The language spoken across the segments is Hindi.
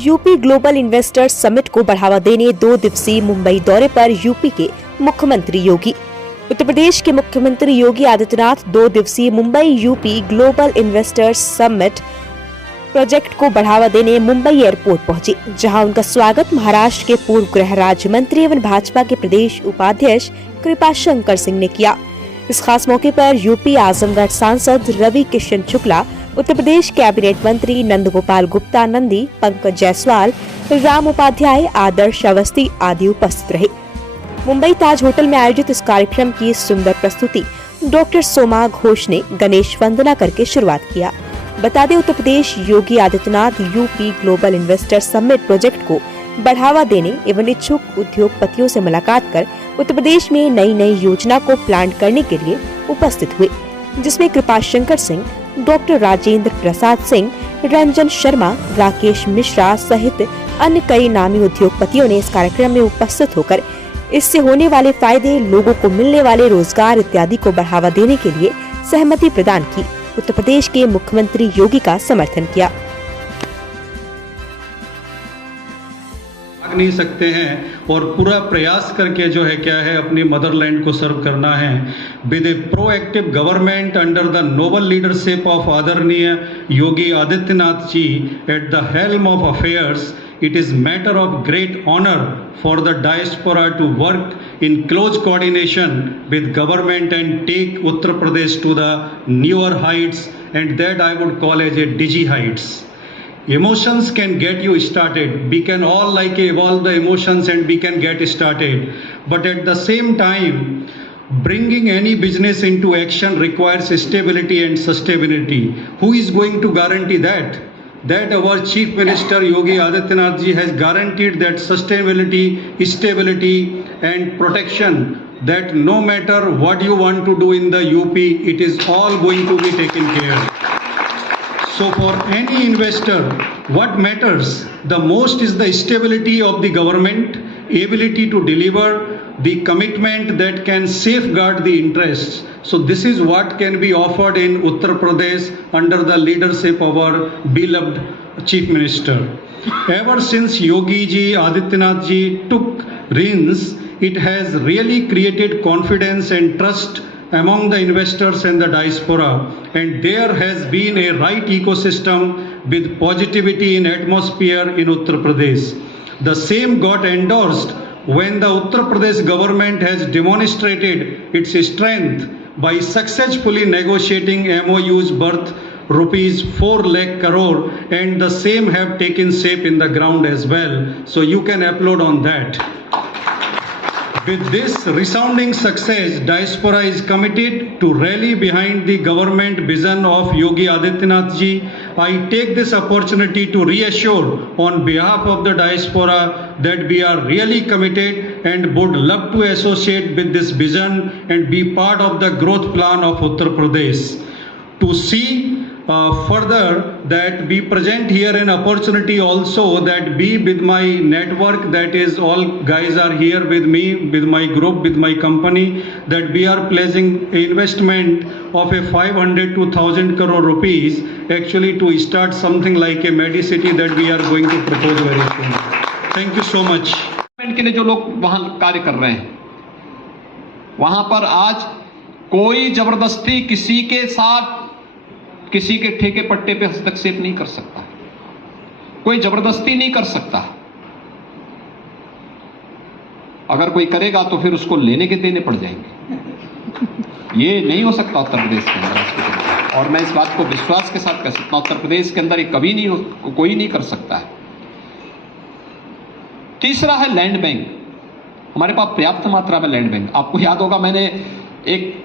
यूपी ग्लोबल इन्वेस्टर्स समिट को बढ़ावा देने 2 दिवसीय मुंबई दौरे पर यूपी के मुख्यमंत्री योगी। उत्तर प्रदेश के मुख्यमंत्री योगी आदित्यनाथ 2 दिवसीय Mumbai UP global investors summit project को बढ़ावा देने मुंबई एयरपोर्ट पहुंचे, जहां उनका स्वागत महाराष्ट्र के पूर्व गृह राज्य मंत्री एवं भाजपा के प्रदेश उपाध्यक्ष कृपाशंकर सिंह ने किया। इस खास मौके पर यूपी आजमगढ़ सांसद रवि किशन शुक्ला, उत्तर प्रदेश कैबिनेट मंत्री नंद गोपाल गुप्ता नंदी, पंकज जायसवाल, राम उपाध्याय, आदर्श अवस्थी आदि उपस्थित रहे। मुंबई ताज होटल में आयोजित इस कार्यक्रम की सुंदर प्रस्तुति डॉक्टर सोमा घोष ने गणेश वंदना करके शुरुआत किया। बता दें, Uttar Pradesh Yogi Adityanath UP global investor summit project को बढ़ावा देने एवं इच्छुक उद्योगपतियों से मुलाकात कर उत्तर प्रदेश में नई योजना को प्लान करने के लिए उपस्थित हुए, जिसमें कृपाशंकर सिंह, डॉक्टर राजेंद्र प्रसाद सिंह, रंजन शर्मा, राकेश मिश्रा सहित अन्य कई नामी उद्योगपतियों ने इस कार्यक्रम में उपस्थित होकर इससे होने वाले फायदे, लोगों को मिलने वाले रोजगार इत्यादि को बढ़ावा देने के लिए सहमति प्रदान की। उत्तर प्रदेश के मुख्यमंत्री योगी का समर्थन किया। नहीं सकते हैं और पूरा प्रयास करके जो है क्या है अपनी मदरलैंड को सर्व करना है। With a proactive government under the noble leadership of आदरणीय Yogi Adityanath ji at the helm of affairs, it is matter of great honor for the diaspora to work in close coordination with government and take Uttar Pradesh to the newer heights, and that I would call as a digi heights. Emotions can get you started. We can all evolve the emotions and we can get started. But at the same time, bringing any business into action requires stability and sustainability. Who is going to guarantee that? That our Chief Minister Yogi Adityanath ji has guaranteed that sustainability, stability and protection, that no matter what you want to do in the UP, it is all going to be taken care of. So for any investor, what matters the most is the stability of the government, ability to deliver the commitment that can safeguard the interests. So this is what can be offered in Uttar Pradesh under the leadership of our beloved Chief Minister. Ever since Yogi ji, Adityanath ji took reins, it has really created confidence and trust among the investors and the diaspora, and there has been a right ecosystem with positivity in atmosphere in Uttar Pradesh. The same got endorsed when the Uttar Pradesh government has demonstrated its strength by successfully negotiating MOUs worth rupees 4 lakh crore, and the same have taken shape in the ground as well. So you can applaud on that. With this resounding success, diaspora is committed to rally behind the government vision of Yogi Adityanath ji. I take this opportunity to reassure on behalf of the diaspora that we are really committed and would love to associate with this vision and be part of the growth plan of Uttar Pradesh. To see further that we present here an opportunity also that we with my network, that is all guys are here with me, with my group, with my company, that we are pledging investment of a 500 to 1000 crore rupees actually to start something like a Medicity that we are going to propose very soon. Thank you so much. के लिए जो लोग वहां कार्य कर रहे हैं, वहां पर आज कोई जबरदस्ती किसी के साथ किसी के ठेके पट्टे पे हस्तक्षेप नहीं कर सकता, कोई जबरदस्ती नहीं कर सकता। अगर कोई करेगा तो फिर उसको लेने के देने पड़ जाएंगे। ये नहीं हो सकता उत्तर प्रदेश के अंदर, और मैं इस बात को विश्वास के साथ कह सकता हूं, उत्तर प्रदेश के अंदर ये कभी नहीं, कोई नहीं कर सकता है। तीसरा है लैंड बैंक। हमारे पास पर्याप्त मात्रा में लैंड बैंक। आपको याद होगा, मैंने एक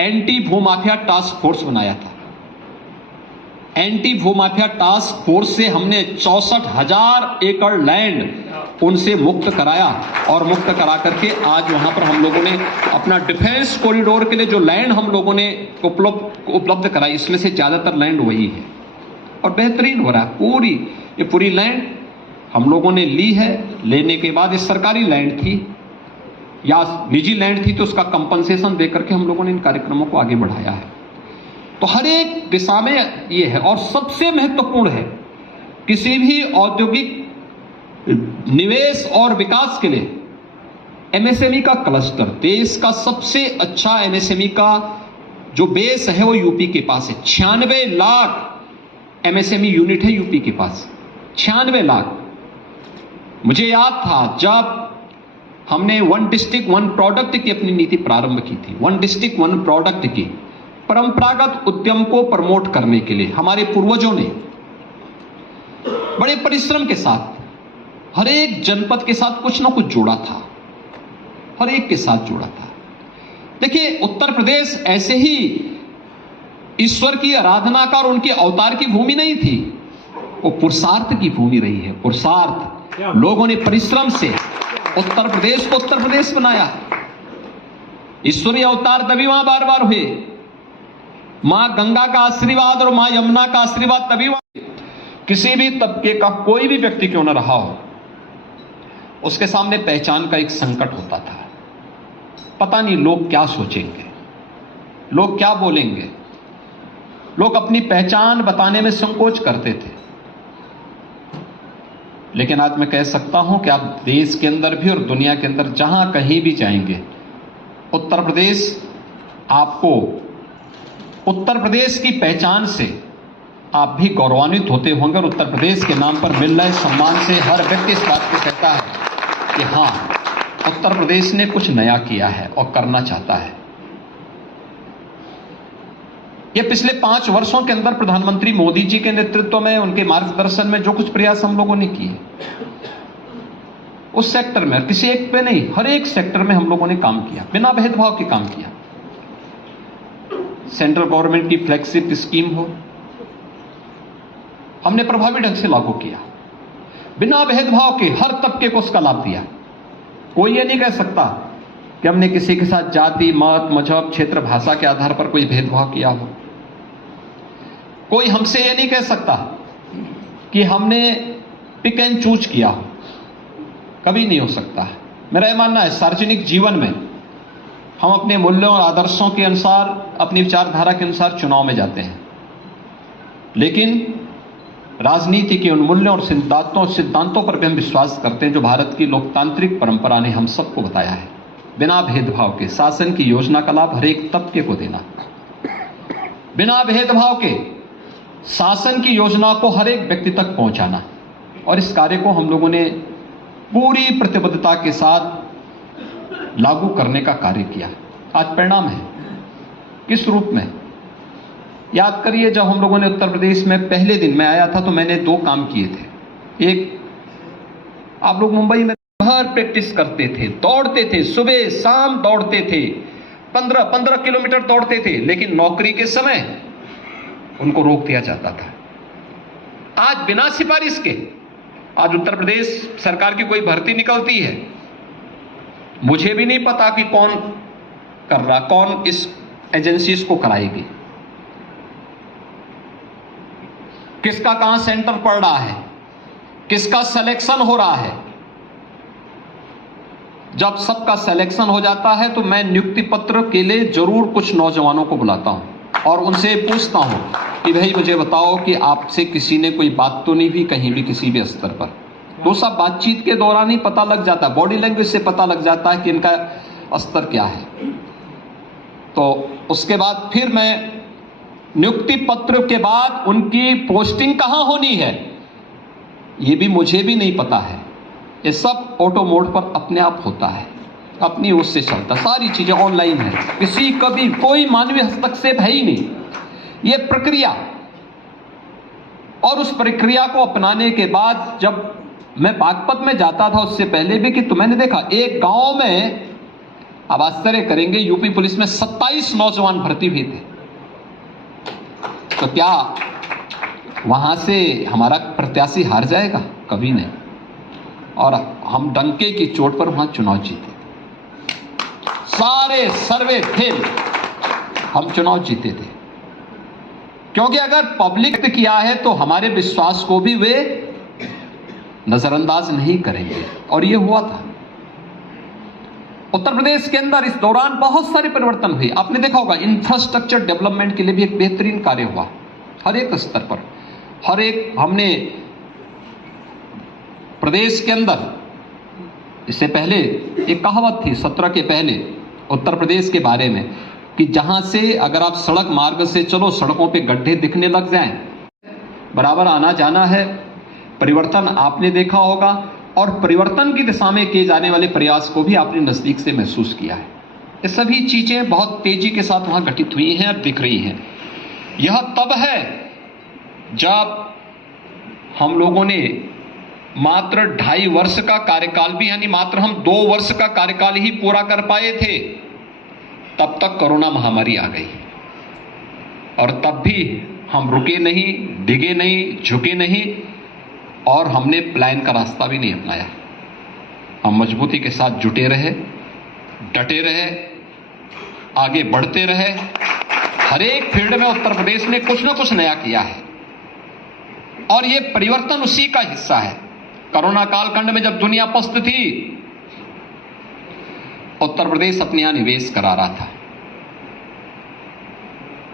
एंटी भूमाफिया टास्क फोर्स बनाया था। एंटी भूमाफिया टास्क फोर्स से हमने 64,000 एकड़ लैंड उनसे मुक्त कराया, और मुक्त करा करके आज वहां पर हम लोगों ने अपना डिफेंस कॉरिडोर के लिए जो लैंड हम लोगों ने उपलब्ध कराई, इसमें से ज्यादातर लैंड वही है और बेहतरीन हो रहा है। ये पूरी लैंड हम लोगों ने ली है। लेने के बाद ये सरकारी लैंड थी या निजी लैंड थी, तो उसका कंपनसेशन देकर के हम लोगों ने इन कार्यक्रमों को आगे बढ़ाया है। तो हर एक दिशा में ये है। और सबसे महत्वपूर्ण है किसी भी औद्योगिक निवेश और विकास के लिए एमएसएमई का क्लस्टर, देश का सबसे अच्छा एमएसएमई का जो बेस है वो यूपी के पास है। 96 लाख एमएसएमई यूनिट है यूपी के पास, 96 लाख। मुझे याद था जब हमने वन डिस्ट्रिक्ट वन प्रोडक्ट की अपनी नीति प्रारंभ की थी, वन डिस्ट्रिक्ट वन प्रोडक्ट की, परंपरागत उद्यम को प्रमोट करने के लिए हमारे पूर्वजों ने बड़े परिश्रम के साथ हर एक जनपद के साथ कुछ ना कुछ जोड़ा था, हर एक के साथ जोड़ा था। देखिए, उत्तर प्रदेश ऐसे ही ईश्वर की आराधना का और उनके अवतार की भूमि नहीं थी, वो पुरुषार्थ की भूमि रही है। पुरुषार्थ, लोगों ने परिश्रम से उत्तर प्रदेश को उत्तर प्रदेश बनाया। ईश्वरीय अवतार तभी वहां बार बार हुए, मां गंगा का आशीर्वाद और मां यमुना का आशीर्वाद तभी वहां। किसी भी तबके का कोई भी व्यक्ति क्यों न रहा हो, उसके सामने पहचान का एक संकट होता था। पता नहीं लोग क्या सोचेंगे, लोग क्या बोलेंगे, लोग अपनी पहचान बताने में संकोच करते थे। लेकिन आज मैं कह सकता हूं कि आप देश के अंदर भी और दुनिया के अंदर जहां कहीं भी जाएंगे, उत्तर प्रदेश आपको, उत्तर प्रदेश की पहचान से आप भी गौरवान्वित होते होंगे। और उत्तर प्रदेश के नाम पर मिल रहे सम्मान से हर व्यक्ति इस बात को कहता है कि हां, उत्तर प्रदेश ने कुछ नया किया है और करना चाहता है। ये पिछले 5 वर्षों के अंदर प्रधानमंत्री मोदी जी के नेतृत्व में, उनके मार्गदर्शन में जो कुछ प्रयास हम लोगों ने किए, उस सेक्टर में, किसी एक पे नहीं, हर एक सेक्टर में हम लोगों ने काम किया, बिना भेदभाव के काम किया। सेंट्रल गवर्नमेंट की फ्लैगशिप स्कीम हो, हमने प्रभावी ढंग से लागू किया, बिना भेदभाव के हर तबके को उसका लाभ दिया। कोई ये नहीं कह सकता कि हमने किसी के साथ जाति, मत, मजहब, क्षेत्र, भाषा के आधार पर कोई भेदभाव किया हो। कोई हमसे ये नहीं कह सकता कि हमने पिक एंड चूज किया हो, कभी नहीं हो सकता। मेरा यह मानना है, सार्वजनिक जीवन में हम अपने मूल्यों और आदर्शों के अनुसार, अपनी विचारधारा के अनुसार चुनाव में जाते हैं, लेकिन राजनीति के उन मूल्यों और सिद्धांतों पर भी हम विश्वास करते हैं जो भारत की लोकतांत्रिक परंपरा ने हम सबको बताया है। बिना भेदभाव के शासन की योजना का लाभ हर एक तबके को देना, बिना भेदभाव के शासन की योजना को हर एक व्यक्ति तक पहुंचाना, और इस कार्य को हम लोगों ने पूरी प्रतिबद्धता के साथ लागू करने का कार्य किया। आज परिणाम है, किस रूप में? याद करिए, जब हम लोगों ने उत्तर प्रदेश में पहले दिन मैं आया था तो मैंने 2 काम किए थे। एक, आप लोग मुंबई में बाहर प्रैक्टिस करते थे, दौड़ते थे, सुबह शाम दौड़ते थे, 15-15 किलोमीटर दौड़ते थे, लेकिन नौकरी के समय उनको रोक दिया जाता था। आज बिना सिफारिश के आज उत्तर प्रदेश सरकार की कोई भर्ती निकलती है, मुझे भी नहीं पता कि कौन कर रहा, कौन इस एजेंसी इसको कराएगी, किसका कहां सेंटर पड़ रहा है, किसका सिलेक्शन हो रहा है। जब सबका सिलेक्शन हो जाता है तो मैं नियुक्ति पत्र के लिए जरूर कुछ नौजवानों को बुलाता हूं और उनसे पूछता हूं कि भाई मुझे बताओ कि आपसे किसी ने कोई बात तो नहीं भी कहीं भी किसी भी स्तर पर। तो सब बातचीत के दौरान ही पता लग जाता है, बॉडी लैंग्वेज से पता लग जाता है कि इनका स्तर क्या है। तो उसके बाद फिर मैं नियुक्ति पत्र के बाद उनकी पोस्टिंग कहां होनी है ये भी मुझे भी नहीं पता है। ये सब ऑटो मोड पर अपने आप होता है, अपनी ओर से चलता, सारी चीजें ऑनलाइन है, किसी कभी कोई मानवीय हस्तक्षेप है ही नहीं। ये प्रक्रिया, और उस प्रक्रिया को अपनाने के बाद जब मैं बागपत में जाता था, उससे पहले भी कि तो मैंने देखा एक गांव में, अब आश्चर्य करेंगे, यूपी पुलिस में 27 नौजवान भर्ती हुए थे। तो क्या वहां से हमारा प्रत्याशी हार जाएगा? कभी नहीं। और हम डंके की चोट पर वहां चुनाव जीते, सारे सर्वे फेल, हम चुनाव जीते थे। क्योंकि अगर पब्लिक ने किया है तो हमारे विश्वास को भी वे नजरअंदाज नहीं करेंगे, और ये हुआ था। उत्तर प्रदेश के अंदर इस दौरान बहुत सारे परिवर्तन हुए। आपने देखा होगा, इंफ्रास्ट्रक्चर डेवलपमेंट के लिए भी एक बेहतरीन कार्य हुआ, हर एक स्तर पर। हर एक हमने प्रदेश के अंदर, इससे पहले एक कहावत थी 17 के पहले उत्तर प्रदेश के बारे में कि जहां से अगर आप सड़क मार्ग से चलो सड़कों पे गड्ढे दिखने लग जाएं, बराबर आना जाना है। परिवर्तन आपने देखा होगा और परिवर्तन की दिशा में किए जाने वाले प्रयास को भी आपने नजदीक से महसूस किया है। ये सभी चीजें बहुत तेजी के साथ वहां घटित हुई हैं और दिख रही हैं। यह तब है जब हम लोगों ने मात्र 2.5 वर्ष का कार्यकाल भी, यानी मात्र हम 2 वर्ष का कार्यकाल ही पूरा कर पाए थे, तब तक कोरोना महामारी आ गई और तब भी हम रुके नहीं, डिगे नहीं, झुके नहीं और हमने प्लान का रास्ता भी नहीं अपनाया। हम मजबूती के साथ जुटे रहे, डटे रहे, आगे बढ़ते रहे। हर एक फील्ड में उत्तर प्रदेश ने कुछ न कुछ नया किया है और ये परिवर्तन उसी का हिस्सा है। कोरोना कालखंड में जब दुनिया पस्त थी, उत्तर प्रदेश अपने यहां निवेश करा रहा था।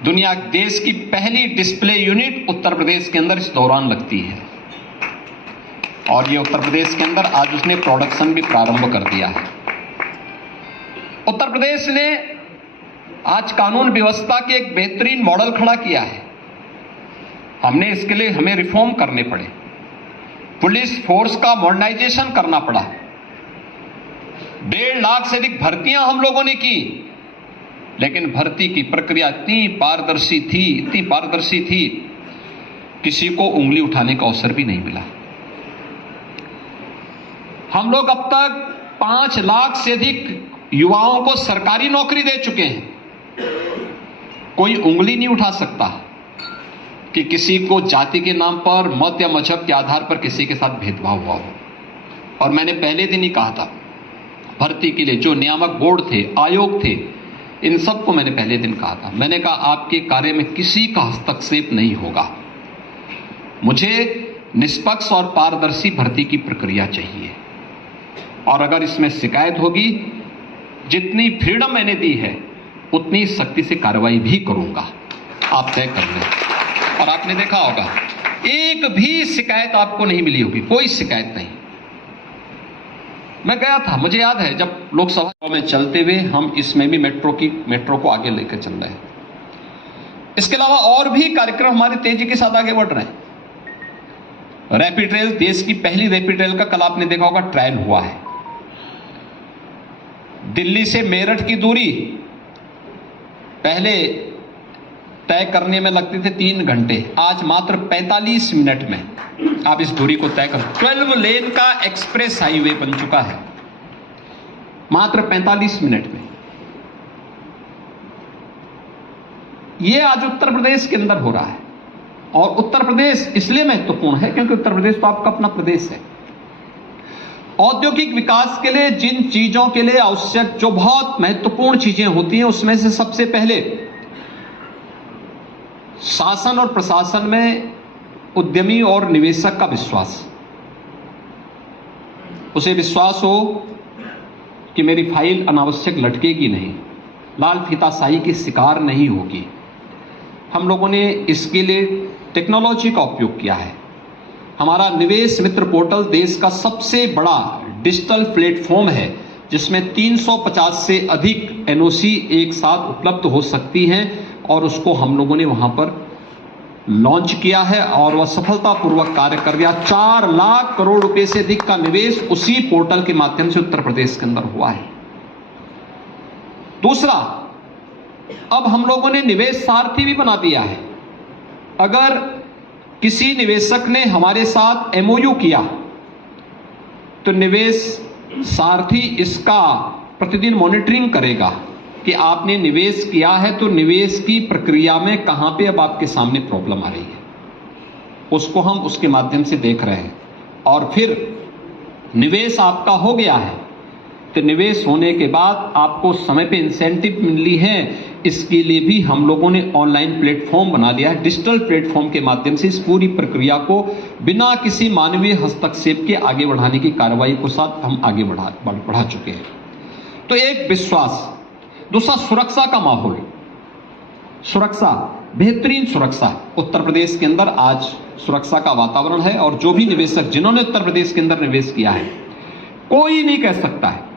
दुनिया देश की पहली डिस्प्ले यूनिट उत्तर प्रदेश के अंदर इस दौरान लगती है और ये उत्तर प्रदेश के अंदर आज उसने प्रोडक्शन भी प्रारंभ कर दिया है। उत्तर प्रदेश ने आज कानून व्यवस्था के एक बेहतरीन मॉडल खड़ा किया है। हमने इसके लिए हमें रिफॉर्म करने पड़े, पुलिस फोर्स का मॉडर्नाइजेशन करना पड़ा। 1.5 लाख से अधिक भर्तियां हम लोगों ने की, लेकिन भर्ती की प्रक्रिया इतनी पारदर्शी थी, किसी को उंगली उठाने का अवसर भी नहीं मिला। हम लोग अब तक 5 लाख से अधिक युवाओं को सरकारी नौकरी दे चुके हैं। कोई उंगली नहीं उठा सकता कि किसी को जाति के नाम पर, मत या मजहब के आधार पर किसी के साथ भेदभाव हुआ हो। और मैंने पहले दिन ही कहा था, भर्ती के लिए जो नियामक बोर्ड थे, आयोग थे, इन सबको मैंने पहले दिन कहा था। मैंने कहा आपके कार्य में किसी का हस्तक्षेप नहीं होगा, मुझे निष्पक्ष और पारदर्शी भर्ती की प्रक्रिया चाहिए और अगर इसमें शिकायत होगी, जितनी फ्रीडम मैंने दी है उतनी सख्ती से कार्रवाई भी करूंगा, आप तय कर लें। और आपने देखा होगा एक भी शिकायत आपको नहीं मिली होगी, कोई शिकायत नहीं। मैं गया था, मुझे याद है जब लोकसभा में चलते हुए हम इसमें भी मेट्रो को आगे लेकर चल रहे हैं। इसके अलावा और भी कार्यक्रम हमारे तेजी के साथ आगे बढ़ रहे हैं। रैपिड रेल, देश की पहली रैपिड रेल का कल आपने देखा होगा ट्रायल हुआ है। दिल्ली से मेरठ की दूरी पहले तय करने में लगते थे 3 घंटे, आज मात्र 45 मिनट में आप इस दूरी को तय कर। 12 लेन का एक्सप्रेस हाईवे बन चुका है मात्र 45 मिनट में। यह आज उत्तर प्रदेश के अंदर हो रहा है और उत्तर प्रदेश इसलिए महत्वपूर्ण है क्योंकि उत्तर प्रदेश तो आपका अपना प्रदेश है। औद्योगिक विकास के लिए जिन चीजों के लिए आवश्यक, जो बहुत महत्वपूर्ण चीजें होती हैं, उसमें से सबसे पहले शासन और प्रशासन में उद्यमी और निवेशक का विश्वास। उसे विश्वास हो कि मेरी फाइल अनावश्यक लटकेगी नहीं, लाल फीताशाही की शिकार नहीं होगी। हम लोगों ने इसके लिए टेक्नोलॉजी का उपयोग किया है। हमारा निवेश मित्र पोर्टल देश का सबसे बड़ा डिजिटल प्लेटफॉर्म है जिसमें 350 से अधिक एनओसी एक साथ उपलब्ध हो सकती हैं और उसको हम लोगों ने वहां पर लॉन्च किया है और वह सफलतापूर्वक कार्य कर गया। 4 लाख करोड़ रुपए से अधिक का निवेश उसी पोर्टल के माध्यम से उत्तर प्रदेश के अंदर हुआ है। दूसरा, अब हम लोगों ने निवेश सारथी भी बना दिया है। अगर किसी निवेशक ने हमारे साथ एमओयू किया तो निवेश सारथी इसका प्रतिदिन मॉनिटरिंग करेगा कि आपने निवेश किया है तो निवेश की प्रक्रिया में कहां पे अब आपके सामने प्रॉब्लम आ रही है, उसको हम उसके माध्यम से देख रहे हैं। और फिर निवेश आपका हो गया है तो निवेश होने के बाद आपको समय पे इंसेंटिव मिली है, इसके लिए भी हम लोगों ने ऑनलाइन प्लेटफॉर्म बना लिया है। डिजिटल प्लेटफॉर्म के माध्यम से इस पूरी प्रक्रिया को बिना किसी मानवीय हस्तक्षेप के आगे बढ़ाने की कार्रवाई को साथ हम आगे बढ़ा चुके हैं। तो एक विश्वास। दूसरा, सुरक्षा का माहौल। सुरक्षा, बेहतरीन सुरक्षा उत्तर प्रदेश के अंदर आज सुरक्षा का वातावरण है और जो भी निवेशक जिन्होंने उत्तर प्रदेश के अंदर निवेश किया है, कोई नहीं कह सकता है